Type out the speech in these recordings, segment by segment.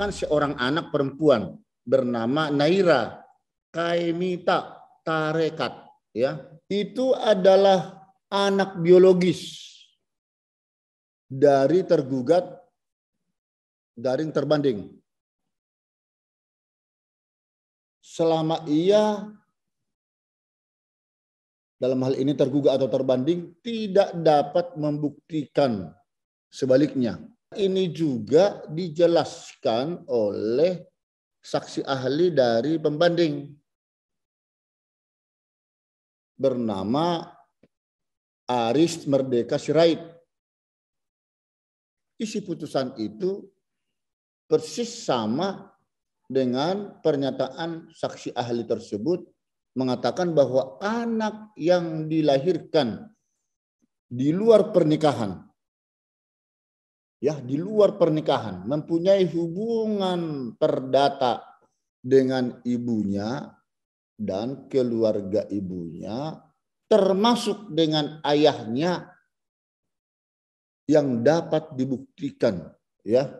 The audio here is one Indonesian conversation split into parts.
menyatakan seorang anak perempuan bernama Naira Kaimita Tarekat, ya, itu adalah anak biologis dari tergugat garing terbanding. Selama ia dalam hal ini tergugat atau terbanding tidak dapat membuktikan sebaliknya. Ini juga dijelaskan oleh saksi ahli dari pembanding bernama Aris Merdeka Sirait. Isi putusan itu persis sama dengan pernyataan saksi ahli tersebut, mengatakan bahwa anak yang dilahirkan di luar pernikahan, ya, di luar pernikahan, mempunyai hubungan perdata dengan ibunya dan keluarga ibunya, termasuk dengan ayahnya, yang dapat dibuktikan, ya,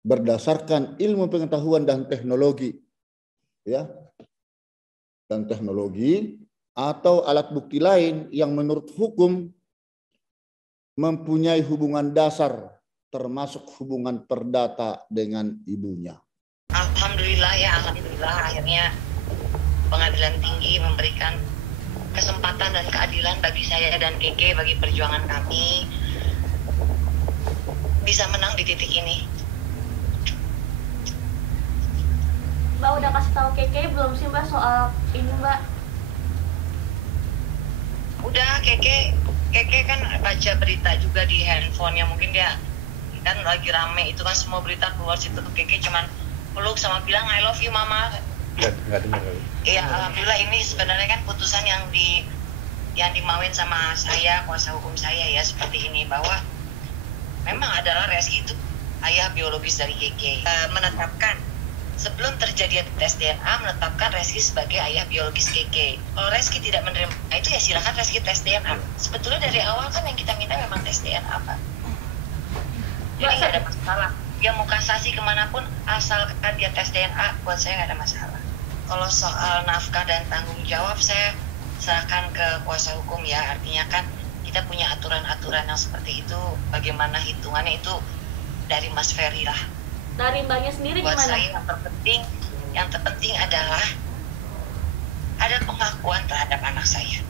berdasarkan ilmu pengetahuan dan teknologi, ya, dan teknologi atau alat bukti lain yang menurut hukum mempunyai hubungan dasar, termasuk hubungan perdata dengan ibunya. Alhamdulillah ya, alhamdulillah akhirnya pengadilan tinggi memberikan kesempatan dan keadilan bagi saya dan Keke, bagi perjuangan kami bisa menang di titik ini. Mbak udah kasih tahu Keke belum sih Mbak soal ini Mbak? Udah, Keke kan baca berita juga di handphonenya, mungkin dia kan lagi rame itu kan, semua berita keluar situ tuh. Keke cuman peluk sama bilang I love you mama. Nggak dengar. Iya, alhamdulillah ini sebenarnya kan putusan yang dimauin sama saya, kuasa hukum saya ya, seperti ini, bahwa memang adalah Reski itu ayah biologis dari Keke. Menetapkan sebelum terjadi tes DNA, menetapkan Reski sebagai ayah biologis Keke. Kalau Reski tidak menerima itu ya silakan Reski tes DNA. Sebetulnya dari awal kan yang kita minta memang tes DNA, Pak. Jadi nggak ada masalah. Dia mau kasasi kemanapun asalkan dia tes DNA, buat saya nggak ada masalah. Kalau soal nafkah dan tanggung jawab saya serahkan ke kuasa hukum ya. Artinya kan kita punya aturan-aturan yang seperti itu. Bagaimana hitungannya itu dari Mas Ferry lah. Dari Mbaknya sendiri buat gimana? Saya yang terpenting adalah ada pengakuan terhadap anak saya.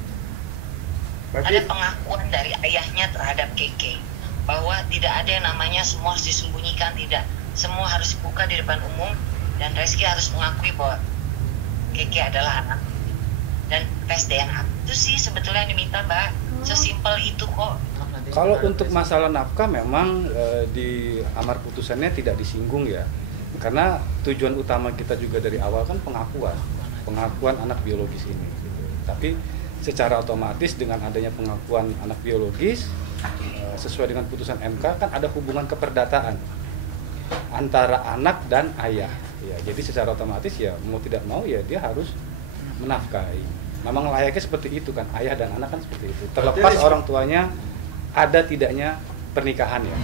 Ada pengakuan dari ayahnya terhadap Keke bahwa tidak ada yang namanya semua harus disembunyikan, tidak, semua harus dibuka di depan umum, dan Reski harus mengakui bahwa Keke adalah anak dan tes DNA. Itu sih sebetulnya yang diminta Mbak, sesimpel itu kok. Kalau untuk masalah nafkah memang di amar putusannya tidak disinggung ya, karena tujuan utama kita juga dari awal kan pengakuan anak biologis ini gitu. Tapi secara otomatis dengan adanya pengakuan anak biologis sesuai dengan putusan MK kan ada hubungan keperdataan antara anak dan ayah ya, jadi secara otomatis ya mau tidak mau ya dia harus menafkahi. Memang layaknya seperti itu kan, ayah dan anak kan seperti itu, terlepas orang tuanya ada tidaknya pernikahan ya.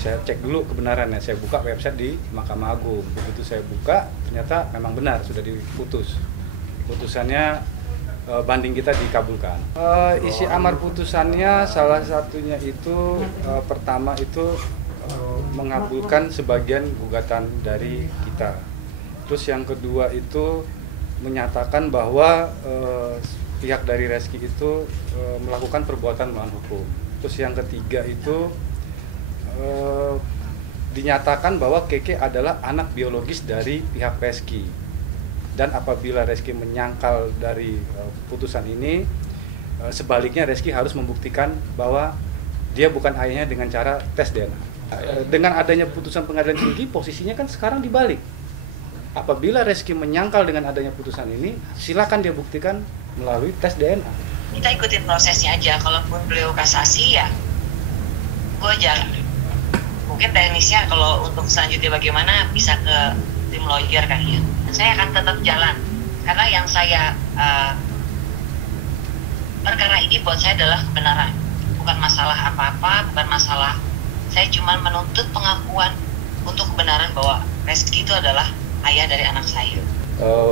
Saya cek dulu kebenarannya, saya buka website di Mahkamah Agung. Begitu saya buka, ternyata memang benar sudah diputus. Putusannya banding kita dikabulkan. Isi amar putusannya salah satunya itu pertama itu mengabulkan sebagian gugatan dari kita. Terus yang kedua itu menyatakan bahwa pihak dari Reski itu melakukan perbuatan melawan hukum. Terus yang ketiga itu dinyatakan bahwa Keke adalah anak biologis dari pihak Reski, dan apabila Reski menyangkal dari putusan ini, sebaliknya Reski harus membuktikan bahwa dia bukan ayahnya dengan cara tes DNA. Dengan adanya putusan pengadilan tinggi, posisinya kan sekarang dibalik. Apabila Reski menyangkal dengan adanya putusan ini, silakan dia buktikan melalui tes DNA. Kita ikutin prosesnya aja, kalaupun beliau kasasi ya gue jalan. Mungkin teknisnya kalau untuk selanjutnya bagaimana bisa ke tim lawyer kali ya. Saya akan tetap jalan karena yang saya perkara ini buat saya adalah kebenaran, bukan masalah apa-apa, bukan masalah Saya cuma menuntut pengakuan untuk kebenaran bahwa Reski itu adalah ayah dari anak saya.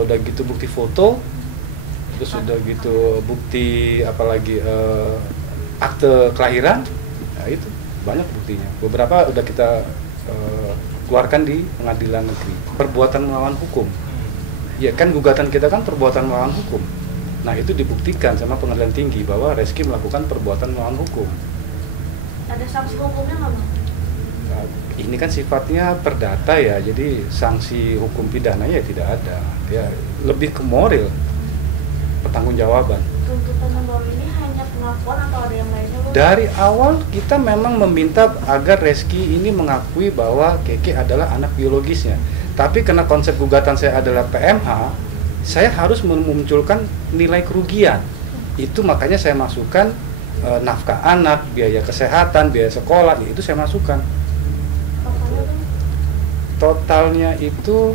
Udah gitu bukti foto, terus udah gitu bukti apalagi akte kelahiran, nah itu banyak buktinya. Beberapa udah kita keluarkan di pengadilan negeri. Perbuatan melawan hukum, ya kan gugatan kita kan perbuatan melawan hukum. Nah itu dibuktikan sama pengadilan tinggi bahwa Reski melakukan perbuatan melawan hukum. Ada sanksi hukumnya nggak, Bang? Nah, ini kan sifatnya perdata ya, jadi sanksi hukum pidananya ya tidak ada. Ya lebih ke moral, pertanggungjawaban. Tuntutan yang baru ini hanya pengakuan atau ada yang lainnya, Bang? Dari awal kita memang meminta agar Reski ini mengakui bahwa Keke adalah anak biologisnya. Tapi karena konsep gugatan saya adalah PMA, saya harus memunculkan nilai kerugian. Itu makanya saya masukkan nafkah anak, biaya kesehatan, biaya sekolah, itu saya masukkan. Totalnya, Bang? Totalnya itu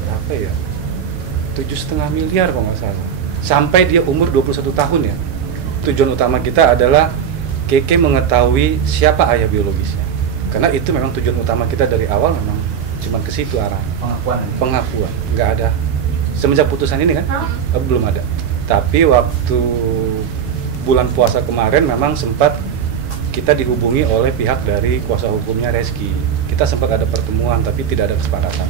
berapa ya? 7,5 miliar kalau nggak salah. Sampai dia umur 21 tahun ya. Tujuan utama kita adalah Keke mengetahui siapa ayah biologisnya. Karena itu memang tujuan utama kita dari awal, memang cuma ke situ arahnya. Pengakuan. Nggak ada. Semenjak putusan ini kan? Belum ada. Tapi waktu bulan puasa kemarin memang sempat kita dihubungi oleh pihak dari kuasa hukumnya Reski. Kita sempat ada pertemuan tapi tidak ada kesepakatan.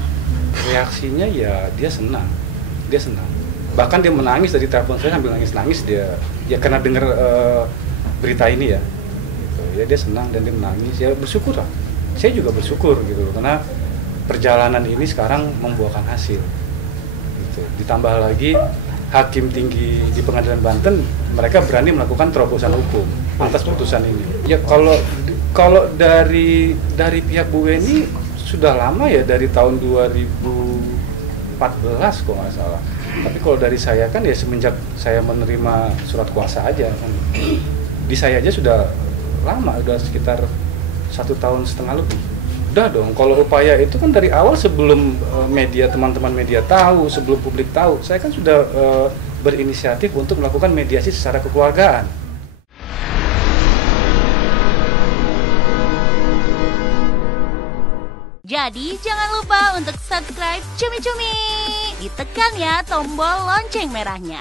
Reaksinya ya dia senang. Bahkan dia menangis dari telepon saya sambil nangis dia ya karena dengar berita ini ya. Gitu. Ya dia senang dan dia menangis. Ya bersyukur lah. Saya juga bersyukur gitu karena perjalanan ini sekarang membuahkan hasil. Gitu. Ditambah lagi hakim tinggi di Pengadilan Banten, mereka berani melakukan terobosan hukum atas putusan ini. Ya kalau dari pihak Bu Weni sudah lama ya, dari tahun 2014 kok nggak salah. Tapi kalau dari saya kan ya semenjak saya menerima surat kuasa aja kan. Di saya aja sudah lama, udah sekitar 1,5 tahun lebih. Udah dong, kalau upaya itu kan dari awal sebelum media, teman-teman media tahu, sebelum publik tahu, saya kan sudah berinisiatif untuk melakukan mediasi secara kekeluargaan. Jadi jangan lupa untuk subscribe Cumi Cumi. Ditekan ya tombol lonceng merahnya.